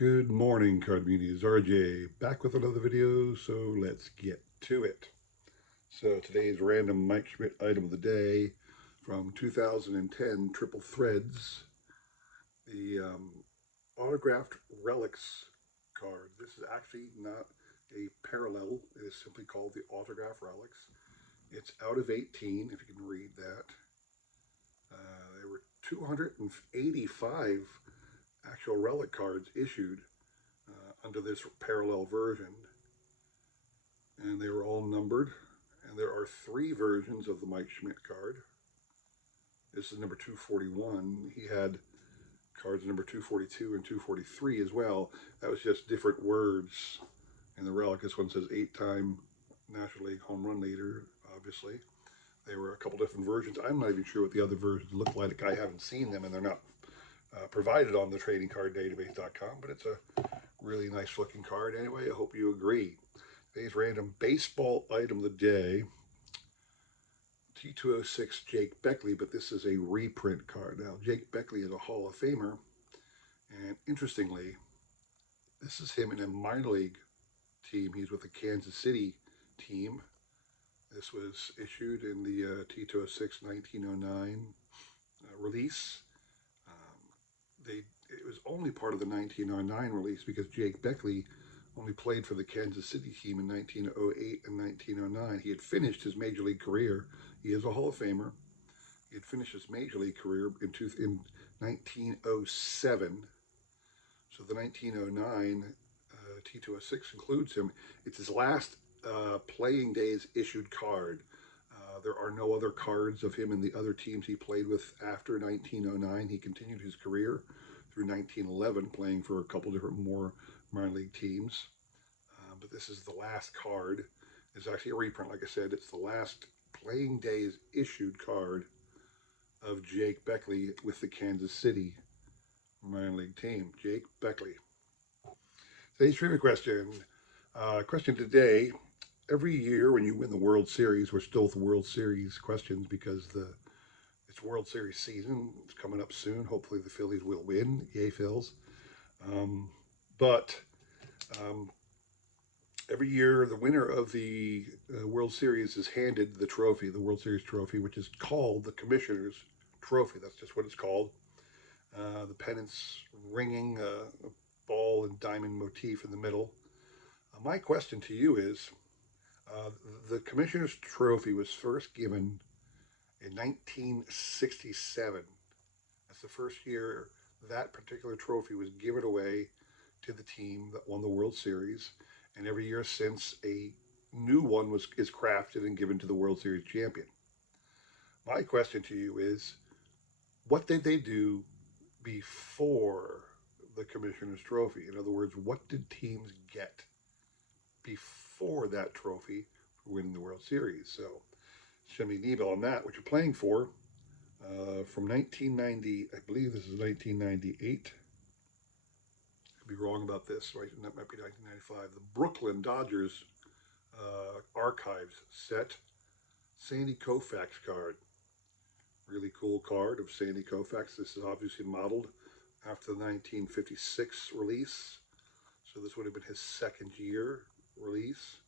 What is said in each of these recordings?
Good morning, card meanies. RJ back with another video, so let's get to it. So today's random Mike Schmidt item of the day from 2010 Triple Threads, the autographed relics card. This is actually not a parallel. It is simply called the autograph relics. It's out of 18, if you can read that. There were 285 actual relic cards issued under this parallel version, and they were all numbered. And there are three versions of the Mike Schmidt card. This is number 241. He had cards number 242 and 243 as well. That was just different words in the relic. This one says 8-time National League home run leader, obviously. There were a couple different versions. I'm not even sure what the other versions look like. I haven't seen them, and they're not provided on the tradingcarddatabase.com, but it's a really nice looking card anyway. I hope you agree. Today's random baseball item of the day, T206 Jake Beckley, but this is a reprint card. Now, Jake Beckley is a Hall of Famer, and interestingly, this is him in a minor league team. He's with the Kansas City team. This was issued in the T206 1909 release. It was only part of the 1909 release because Jake Beckley only played for the Kansas City team in 1908 and 1909. He had finished his major league career. He is a Hall of Famer. He had finished his major league career in 1907. So the 1909 T206 includes him. It's his last playing days issued card. There are no other cards of him in the other teams he played with after 1909. He continued his career through 1911, playing for a couple different more minor league teams. But this is the last card. It's actually a reprint, like I said. It's the last playing days issued card of Jake Beckley with the Kansas City minor league team. Jake Beckley. Today's trivia question. Question today. Every year when you win the World Series, we're still with the World Series questions because it's World Series season. It's coming up soon. Hopefully the Phillies will win. Yay, Phils. But every year the winner of the World Series is handed the trophy, the World Series trophy, which is called the Commissioner's Trophy. That's just what it's called. The pennant's ringing, a ball and diamond motif in the middle. My question to you is, the Commissioner's Trophy was first given in 1967. That's the first year that particular trophy was given away to the team that won the World Series. And every year since, a new one is crafted and given to the World Series champion. My question to you is, what did they do before the Commissioner's Trophy? In other words, what did teams get before that trophy for winning the World Series? So send me an email on that, what you're playing for. From 1990, I believe this is 1998. Could be wrong about this, right? That might be 1995. The Brooklyn Dodgers archives set. Sandy Koufax card. Really cool card of Sandy Koufax. This is obviously modeled after the 1956 release. So this would have been his second year release.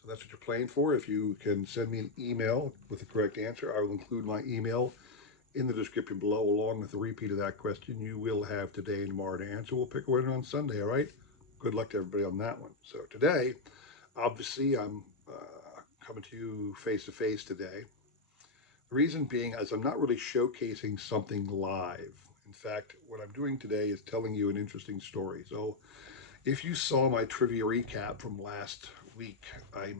So that's what you're playing for. If you can send me an email with the correct answer, I will include my email in the description below, along with a repeat of that question. You will have today and tomorrow to answer. We'll pick a winner on Sunday, all right? Good luck to everybody on that one. So today, obviously, I'm coming to you face-to-face today. The reason being is I'm not really showcasing something live. In fact, what I'm doing today is telling you an interesting story. So if you saw my trivia recap from last week, I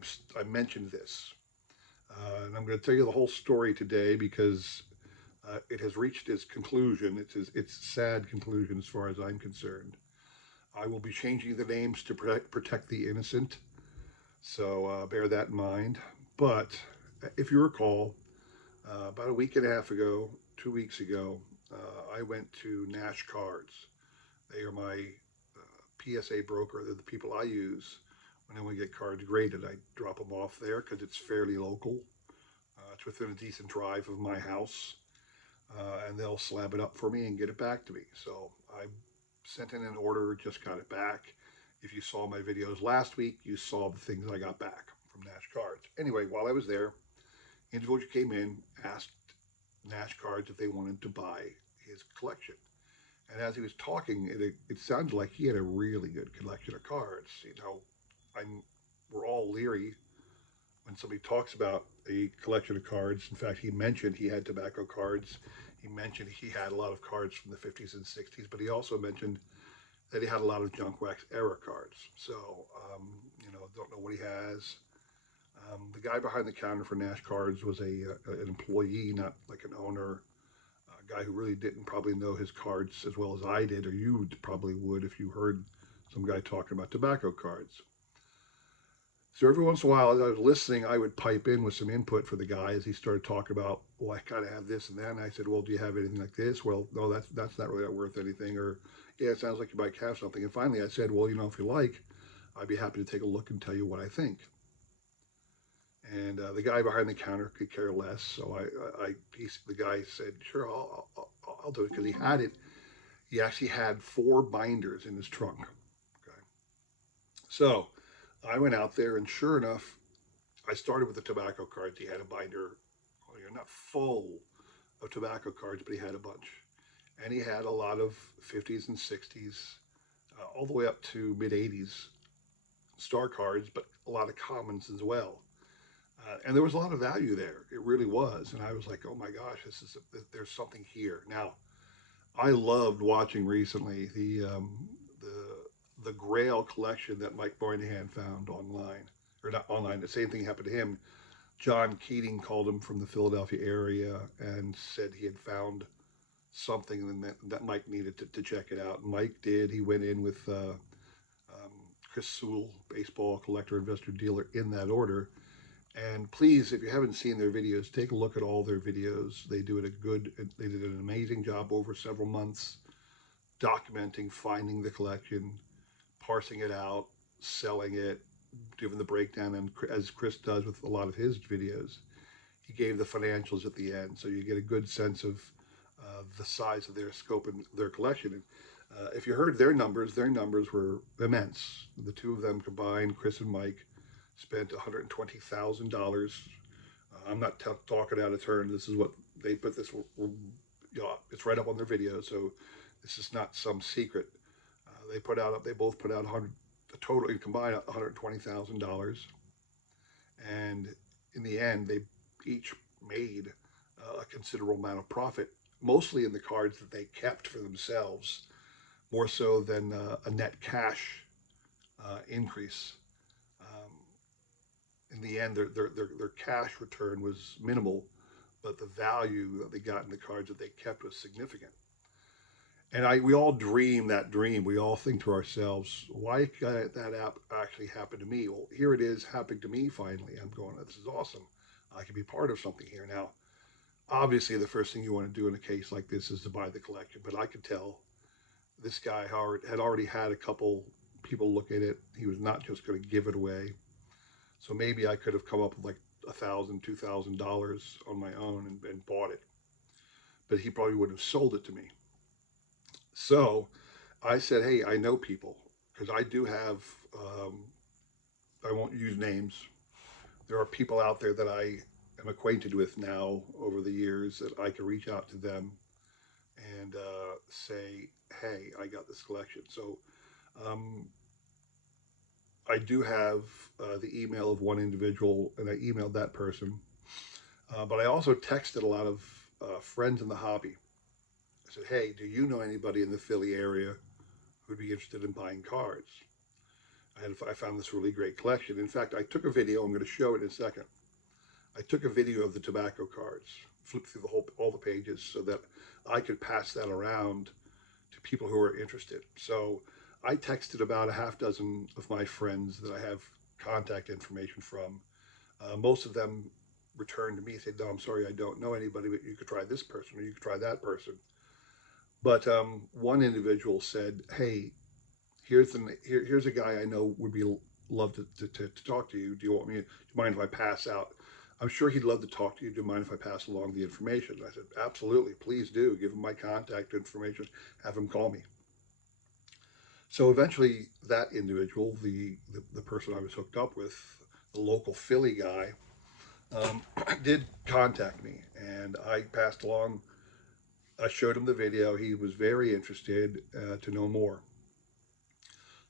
mentioned this. And I'm going to tell you the whole story today because it has reached its conclusion. Its sad conclusion as far as I'm concerned. I will be changing the names to protect the innocent. So bear that in mind. But if you recall, about a week and a half ago, 2 weeks ago, I went to Nash Cards. They are my PSA broker. They're the people I use when I want to get cards graded. I drop them off there because it's fairly local. It's within a decent drive of my house. And they'll slab it up for me and get it back to me. So I sent in an order, just got it back. If you saw my videos last week, you saw the things I got back from Nash Cards. Anyway, while I was there, individual came in, asked Nash Cards if they wanted to buy his collection. And as he was talking, it sounded like he had a really good collection of cards. I'm we're all leery when somebody talks about a collection of cards. In fact, he mentioned he had tobacco cards. He mentioned he had a lot of cards from the 50s and 60s, but he also mentioned that he had a lot of junk wax era cards. So, don't know what he has. The guy behind the counter for Nash Cards was an employee, not like an owner. A guy who really didn't probably know his cards as well as I did, or you probably would if you heard some guy talking about tobacco cards. So every once in a while, as I was listening, I would pipe in with some input for the guy as he started talking about, well, I kind of have this and that. And I said, well, do you have anything like this? Well, no, that's not really worth anything. Or, yeah, it sounds like you might have something. And finally, I said, well, if you like, I'd be happy to take a look and tell you what I think. And the guy behind the counter could care less. So the guy said, sure, I'll do it because he had it. He actually had 4 binders in his trunk. Okay. So I went out there, and sure enough, I started with the tobacco cards. He had a binder, not full of tobacco cards, but he had a bunch. And he had a lot of 50s and 60s, all the way up to mid 80s star cards, but a lot of commons as well. And there was a lot of value there. It really was. And I was like, oh my gosh, there's something here. Now, I loved watching recently the Grail Collection that Mike Moynihan found online, or not online. The same thing happened to him. John Keating called him from the Philadelphia area and said he had found something and that Mike needed to check it out. Mike did. He went in with Chris Sewell, baseball collector, investor, dealer, in that order. And please, if you haven't seen their videos, take a look at all their videos. They did an amazing job over several months documenting, finding the collection, parsing it out, selling it, giving the breakdown, and as Chris does with a lot of his videos, he gave the financials at the end, so you get a good sense of the size of their scope and their collection. And if you heard their numbers were immense. The two of them combined, Chris and Mike, spent $120,000. I'm not talking out of turn. This is what they put this. It's right up on their video, so this is not some secret. They both put out a total combined $120,000, and in the end, they each made a considerable amount of profit, mostly in the cards that they kept for themselves, more so than a net cash increase. Um, in the end, their cash return was minimal, but the value that they got in the cards that they kept was significant. And we all dream that dream. We all think to ourselves, why can't that actually happen to me? Well, here it is happening to me finally. I'm going, this is awesome. I can be part of something here. Now, obviously, the first thing you want to do in a case like this is to buy the collection. But I could tell this guy had already had a couple people look at it. He was not just going to give it away. So maybe I could have come up with like $1,000, $2,000 on my own and bought it. But he probably would have sold it to me. So I said, hey, I know people because I do have, I won't use names. There are people out there that I am acquainted with now over the years that I can reach out to them and say, hey, I got this collection. So um, I do have the email of one individual, and I emailed that person. But I also texted a lot of friends in the hobby. I said, hey, do you know anybody in the Philly area who'd be interested in buying cards? I found this really great collection. In fact, I took a video. I'm going to show it in a second. I took a video of the tobacco cards, flipped through all the pages so that I could pass that around to people who are interested. So I texted about a half dozen of my friends that I have contact information from. Most of them returned to me and said, no, I'm sorry, I don't know anybody, but you could try this person or you could try that person. But one individual said, hey, here's a guy I know would be love to talk to you. Do you mind if I pass out? I'm sure he'd love to talk to you. Do you mind if I pass along the information? I said, absolutely, please do. Give him my contact information. Have him call me. So eventually, that individual, the person I was hooked up with, the local Philly guy, um, did contact me, and I passed along. I showed him the video. He was very interested to know more.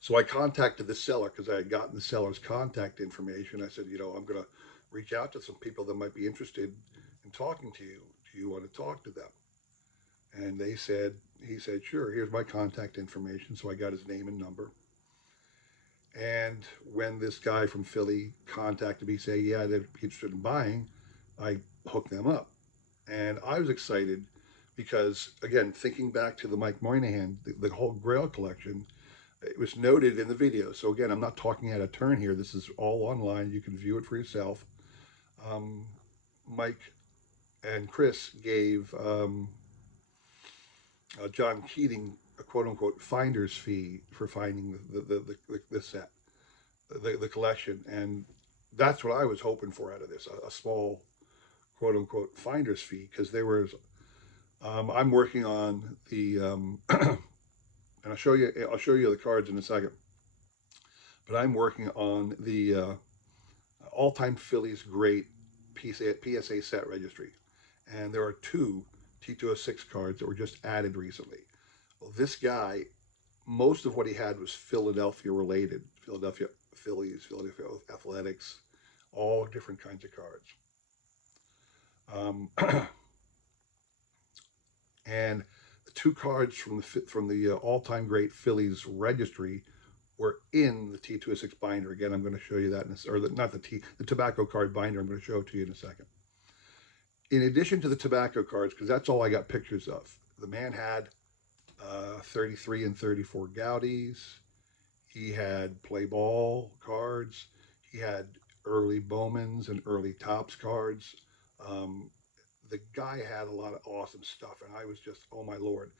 So I contacted the seller because I had gotten the seller's contact information. I said, I'm going to reach out to some people that might be interested in talking to you. Do you want to talk to them? And he said, sure, here's my contact information. So I got his name and number. And when this guy from Philly contacted me, say, yeah, they're interested in buying, I hooked them up. And I was excited because, again, thinking back to the Mike Moynihan, the whole Grail collection, it was noted in the video. So, again, I'm not talking out of turn here. This is all online. You can view it for yourself. Um, Mike and Chris gave John Keating a quote unquote finder's fee for finding the set, the collection. And that's what I was hoping for out of this, a small quote unquote finder's fee, because there was, I'm working on the, and I'll show you the cards in a second, but I'm working on the all-time Phillies great PSA set registry. And there are two T206 cards that were just added recently. Well, this guy, most of what he had was Philadelphia related, Philadelphia Phillies, Philadelphia Athletics, all different kinds of cards. Um, and the two cards from the all-time great Phillies registry were in the T206 binder. Again, I'm going to show you that, not the tobacco card binder. I'm going to show it to you in a second. In addition to the tobacco cards, because that's all I got pictures of, the man had 33 and 34 Gaudies. He had play ball cards. He had early Bowmans and early Tops cards. Um, the guy had a lot of awesome stuff, and I was just, oh my lord.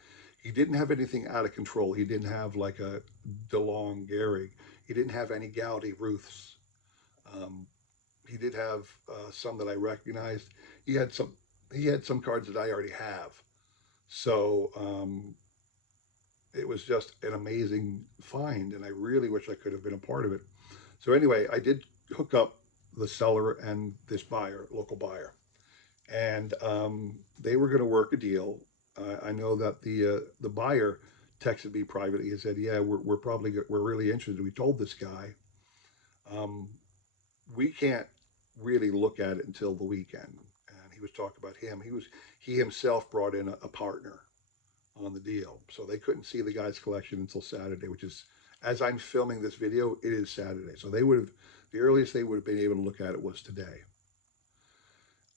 He didn't have anything out of control. He didn't have like a DeLong Gehrig. He didn't have any Gowdy Ruths. Um, he did have some that I recognized. He had some. He had some cards that I already have. So it was just an amazing find, and I really wish I could have been a part of it. So anyway, I did hook up the seller and this buyer, local buyer, and they were going to work a deal. I know that the buyer texted me privately. He said, "Yeah, we're really interested." We told this guy, um, we can't really look at it until the weekend. And he was talking about him. He himself brought in a partner on the deal, so they couldn't see the guy's collection until Saturday, which is, as I'm filming this video, it is Saturday. So they would have, the earliest they would have been able to look at it was today.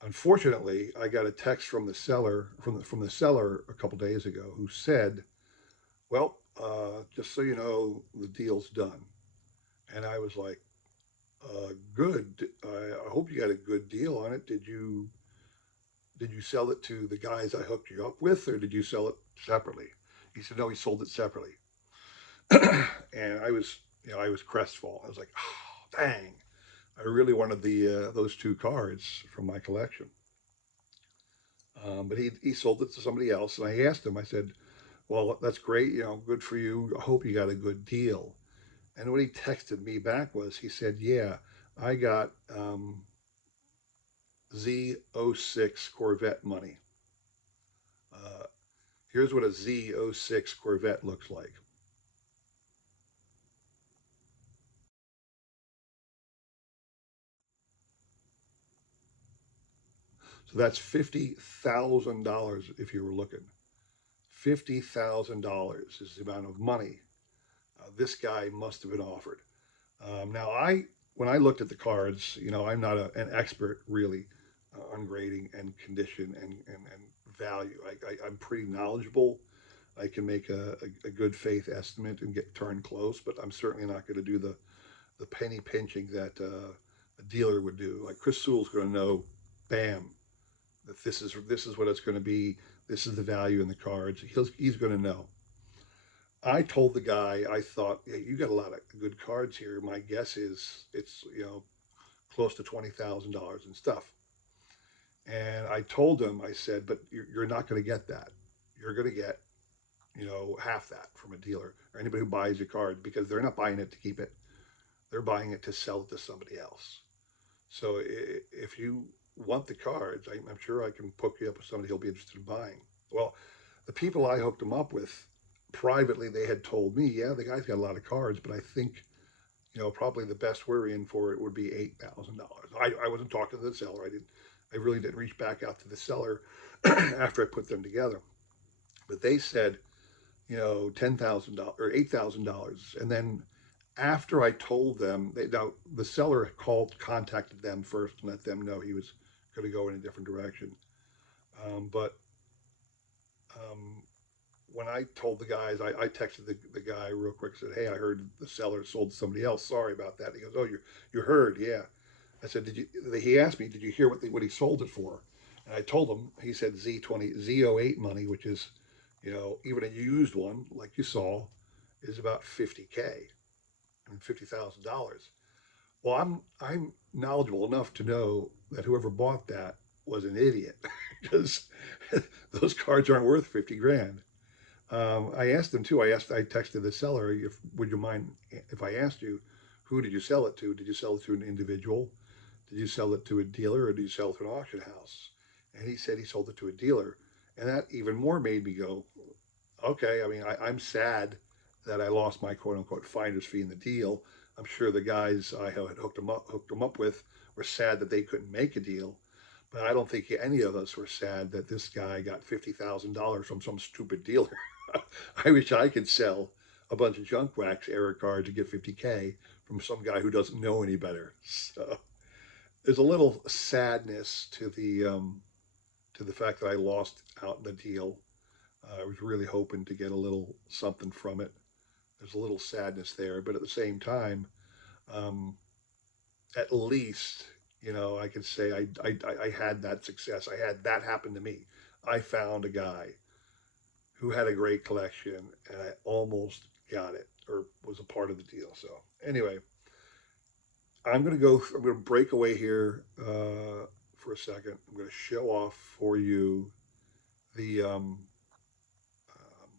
Unfortunately, I got a text from the seller a couple days ago who said, "Well, just so you know, the deal's done." And I was like, "Good. I hope you got a good deal on it. Did you sell it to the guys I hooked you up with, or did you sell it separately?" He said, "No, he sold it separately." And I was crestfallen. I was like, "Oh, dang! I really wanted the those two cards from my collection." But he sold it to somebody else, and I asked him. I said, "Well, that's great. Good for you. I hope you got a good deal." And what he texted me back was, he said, "Yeah, I got Z06 Corvette money. Uh, Here's what a Z06 Corvette looks like." So that's $50,000 if you were looking. $50,000 is the amount of money this guy must have been offered. Now, when I looked at the cards, I'm not an expert really on grading and condition and value. I'm pretty knowledgeable. I can make a good faith estimate and get turned close, but I'm certainly not going to do the penny pinching that a dealer would do. Like Chris Sewell's going to know, bam, that this is what it's going to be. This is the value in the cards. He's going to know. I told the guy, I thought, "Hey, you got a lot of good cards here. My guess is it's close to $20,000 and stuff." And I told him, I said, "But you're not going to get that. You're going to get half that from a dealer or anybody who buys your card, because they're not buying it to keep it. They're buying it to sell it to somebody else. So if you want the cards, I'm sure I can hook you up with somebody who'll be interested in buying. Well, the people I hooked them up with privately, they had told me, yeah, the guy's got a lot of cards, but I think probably the best we're in for it would be $8,000. I wasn't talking to the seller. I really didn't reach back out to the seller after I put them together. But they said, $10,000 or $8,000. And then after I told them, now the seller contacted them first and let them know he was going to go in a different direction. But um, when I told the guys, I texted the guy real quick, said, "Hey, I heard the seller sold to somebody else. Sorry about that." He goes, "Oh, you heard? Yeah." I said, "Did you?" He asked me, "Did you hear what he sold it for?" And I told him. He said Z08 money, which is, even a used one like you saw, is about 50K. I mean, $50,000. Well, I'm knowledgeable enough to know that whoever bought that was an idiot because those cards aren't worth 50 grand. I asked them too. I texted the seller, if would you mind if I asked you, who did you sell it to? Did you sell it to an individual? Did you sell it to a dealer, or did you sell it to an auction house? And he said he sold it to a dealer, and that even more made me go, okay. I mean, I'm sad that I lost my quote unquote finder's fee in the deal. I'm sure the guys I had hooked them up with were sad that they couldn't make a deal, but I don't think any of us were sad that this guy got $50,000 from some stupid dealer. I wish I could sell a bunch of junk wax error cards and get 50K from some guy who doesn't know any better. So there's a little sadness to the fact that I lost out in the deal. I was really hoping to get a little something from it. There's a little sadness there, but at the same time, um, at least I could say I had that success. I had that happen to me. I found a guy who had a great collection, and I almost got it or was a part of the deal. So anyway, I'm gonna go. I'm gonna break away here for a second. I'm gonna show off for you the um, um,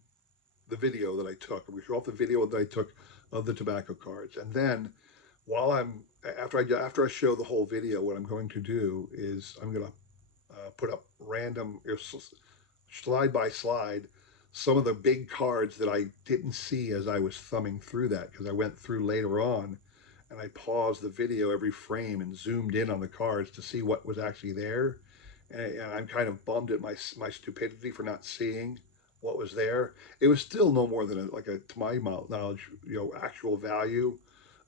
the video that I took. I'm gonna show off the video that I took of the tobacco cards, and then while I'm after I show the whole video, what I'm going to do is I'm gonna put up random slide by slide some of the big cards that I didn't see as I was thumbing through that, because I went through later on and I paused the video every frame and zoomed in on the cards to see what was actually there. And I'm kind of bummed at my stupidity for not seeing what was there. It was still no more than to my knowledge, actual value,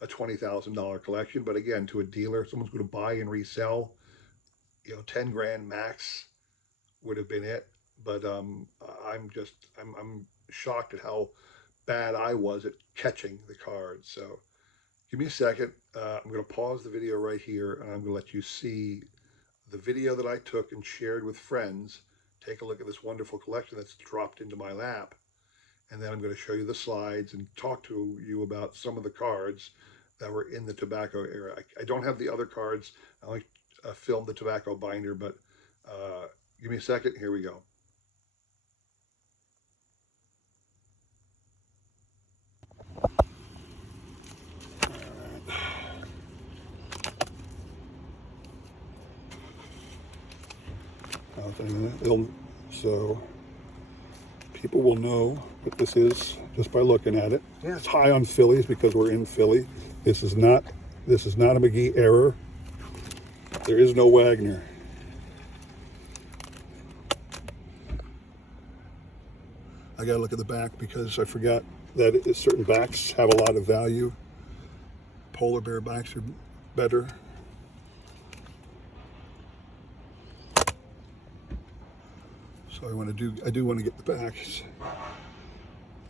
a $20,000 collection. But again, to a dealer, someone's going to buy and resell, 10 grand max would have been it. But I'm shocked at how bad I was at catching the cards. So give me a second. I'm going to pause the video right here, and I'm going to let you see the video that I took and shared with friends. Take a look at this wonderful collection that's dropped into my lap. And then I'm going to show you the slides and talk to you about some of the cards that were in the tobacco era. I don't have the other cards. I only filmed the tobacco binder, but give me a second. Here we go. So people will know what this is just by looking at it. Yeah. It's high on Phillies because we're in Philly. This is not a McGee error. There is no Wagner. I gotta look at the back because I forgot that certain backs have a lot of value. Polar bear backs are better. So I do want to get the backs.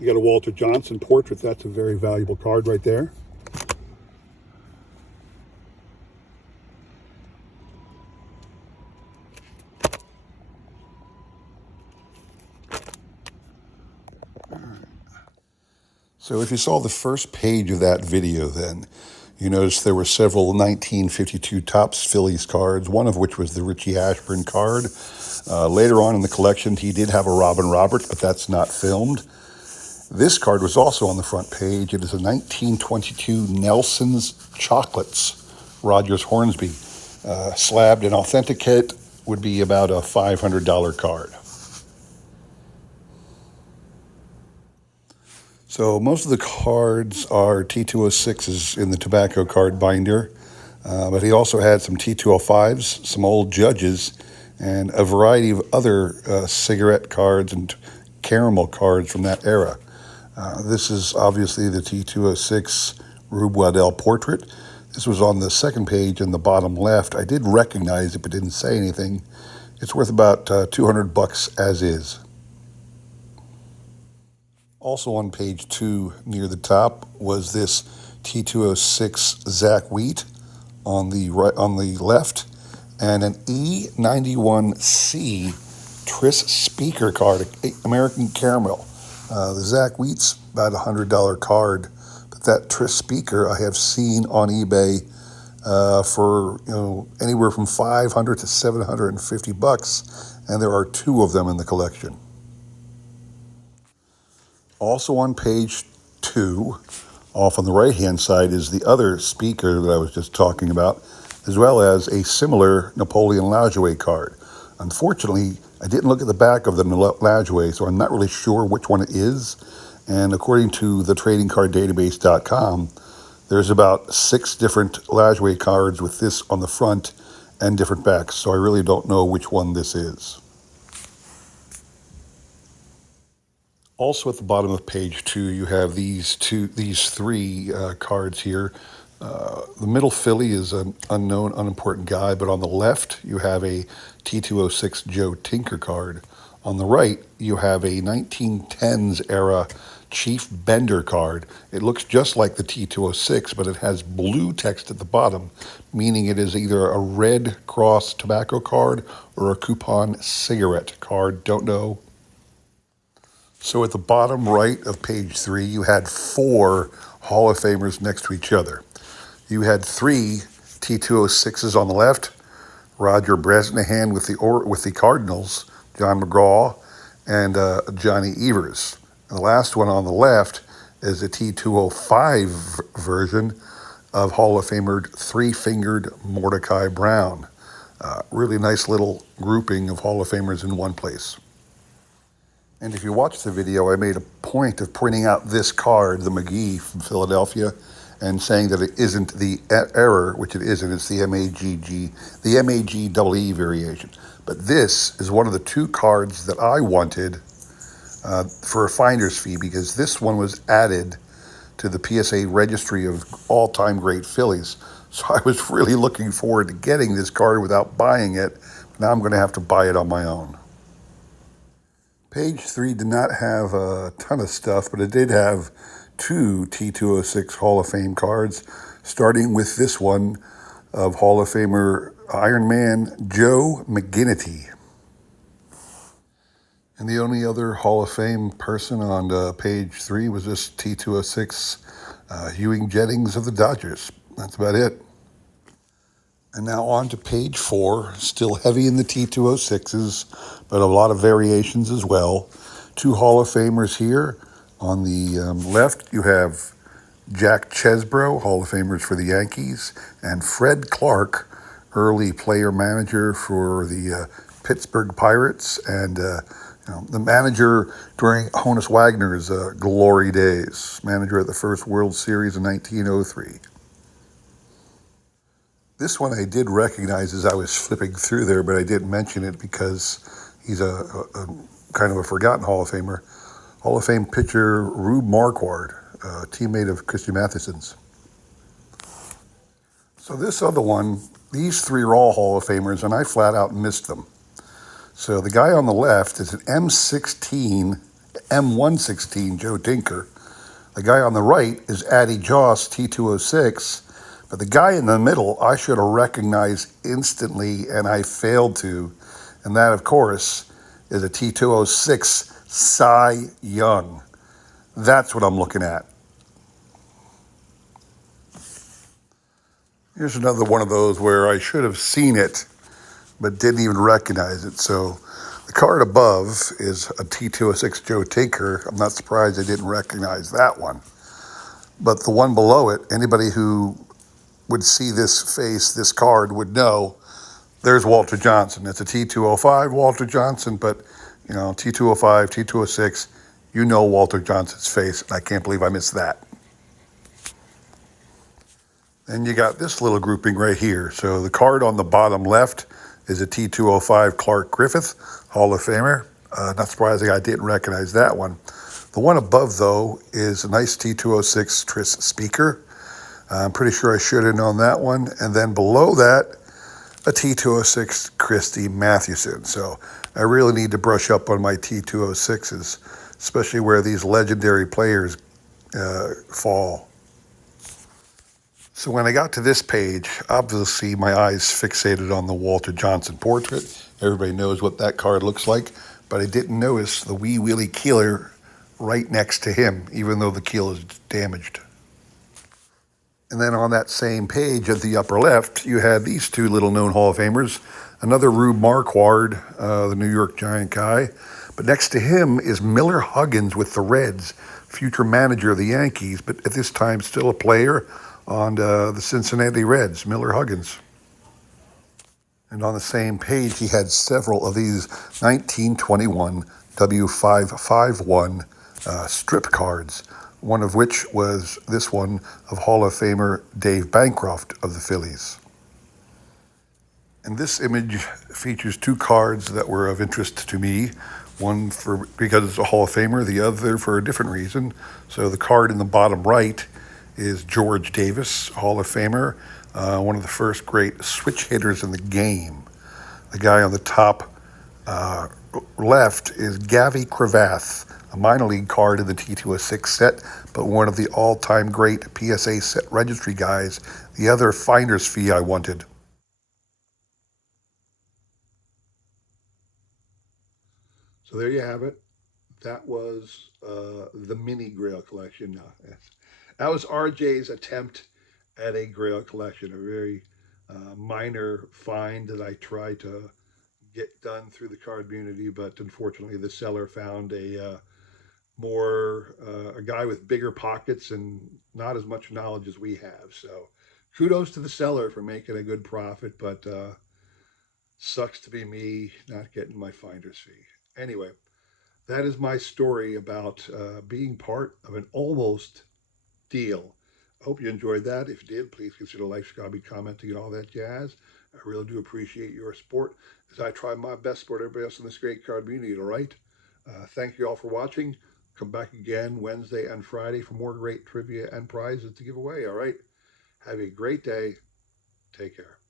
You got a Walter Johnson portrait. That's a very valuable card right there. So if you saw the first page of that video, then You notice there were several 1952 Topps Phillies cards, one of which was the Richie Ashburn card. Later on in the collection, he did have a Robin Roberts, but that's not filmed. This card was also on the front page. It is a 1922 Nelson's Chocolates, Rogers Hornsby. Slabbed and authenticate would be about a $500 card. So most of the cards are T206s in the tobacco card binder, but he also had some T205s, some old Judges, and a variety of other cigarette cards and caramel cards from that era. This is obviously the T206 Rube Waddell portrait. This was on the second page in the bottom left. I did recognize it, but didn't say anything. It's worth about $200 as is. Also on page 2 near the top was this T206 Zach Wheat on the left, and an E91C Tris speaker card, American Caramel. The Zach Wheat's about $100 card, but that Tris speaker I have seen on eBay for anywhere from $500 to $750, and there are 2 of them in the collection. Also on page 2, off on the right-hand side, is the other speaker that I was just talking about, as well as a similar Napoleon Lajoie card. Unfortunately, I didn't look at the back of the Lajoie, so I'm not really sure which one it is. And according to the tradingcarddatabase.com, there's about 6 different Lajoie cards with this on the front and different backs, so I really don't know which one this is. Also at the bottom of page 2, you have these 3 cards here. The middle filly is an unknown, unimportant guy, but on the left, you have a T206 Joe Tinker card. On the right, you have a 1910s era Chief Bender card. It looks just like the T206, but it has blue text at the bottom, meaning it is either a Red Cross tobacco card or a coupon cigarette card. Don't know. So at the bottom right of page 3, you had 4 Hall of Famers next to each other. You had 3 T206s on the left, Roger Bresnahan with the Cardinals, John McGraw, and Johnny Evers. And the last one on the left is a T205 version of Hall of Famer Three-Fingered Mordecai Brown. Really nice little grouping of Hall of Famers in one place. And if you watch the video, I made a point of pointing out this card, the McGee from Philadelphia, and saying that it isn't the error, which it isn't, it's the MAGEE variation. But this is one of the 2 cards that I wanted for a finder's fee, because this one was added to the PSA registry of all-time great Phillies. So I was really looking forward to getting this card without buying it. Now I'm going to have to buy it on my own. Page 3 did not have a ton of stuff, but it did have 2 T206 Hall of Fame cards, starting with this one of Hall of Famer Iron Man Joe McGinnity. And the only other Hall of Fame person on page 3 was this T206 Ewing Jennings of the Dodgers. That's about it. And now on to page 4, still heavy in the T206s, but a lot of variations as well. 2 Hall of Famers here. On the left, you have Jack Chesbro, Hall of Famers for the Yankees, and Fred Clark, early player-manager for the Pittsburgh Pirates, and the manager during Honus Wagner's glory days, manager at the first World Series in 1903. This one I did recognize as I was flipping through there, but I didn't mention it because he's a kind of a forgotten Hall of Famer. Hall of Fame pitcher Rube Marquard, teammate of Christy Matheson's. So this other one, these 3 are all Hall of Famers, and I flat out missed them. So the guy on the left is an M116 Joe Tinker. The guy on the right is Addie Joss, T206. But the guy in the middle, I should have recognized instantly, and I failed to. And that, of course, is a T206 Cy Young. That's what I'm looking at. Here's another one of those where I should have seen it, but didn't even recognize it. So the card above is a T206 Joe Tinker. I'm not surprised I didn't recognize that one. But the one below it, anybody who would see this face, this card, would know there's Walter Johnson. It's a T205 Walter Johnson, but you know, T205, T206, you know Walter Johnson's face. And I can't believe I missed that. And you got this little grouping right here. So the card on the bottom left is a T205 Clark Griffith, Hall of Famer. Not surprising I didn't recognize that one. The one above, though, is a nice T206 Tris Speaker. I'm pretty sure I should have known that one. And then below that, a T206 Christy Mathewson. So I really need to brush up on my T206s, especially where these legendary players fall. So when I got to this page, obviously my eyes fixated on the Walter Johnson portrait. Everybody knows what that card looks like, but I didn't notice the Wee Willie Keeler right next to him, even though the keel is damaged. And then on that same page at the upper left, you had these two little known Hall of Famers. Another Rube Marquard, the New York Giant guy. But next to him is Miller Huggins with the Reds, future manager of the Yankees, but at this time still a player on the Cincinnati Reds, Miller Huggins. And on the same page, he had several of these 1921 W551 strip cards, one of which was this one of Hall of Famer Dave Bancroft of the Phillies. And this image features two cards that were of interest to me, one for because it's a Hall of Famer, the other for a different reason. So the card in the bottom right is George Davis, Hall of Famer, one of the first great switch hitters in the game. The guy on the top left is Gavy Cravath, a minor league card in the T206 set, but one of the all-time great PSA set registry guys, the other finder's fee I wanted. So there you have it. That was the mini Grail Collection. That was RJ's attempt at a Grail Collection, a very minor find that I tried to get done through the card community, but unfortunately the seller found a guy with bigger pockets and not as much knowledge as we have. So kudos to the seller for making a good profit, but sucks to be me not getting my finder's fee. Anyway, that is my story about being part of an almost deal. I hope you enjoyed that. If you did, please consider like, subscribing, commenting, and all that jazz. I really do appreciate your support as I try my best to support everybody else in this great card community, all right? Thank you all for watching. Come back again Wednesday and Friday for more great trivia and prizes to give away, all right? Have a great day. Take care.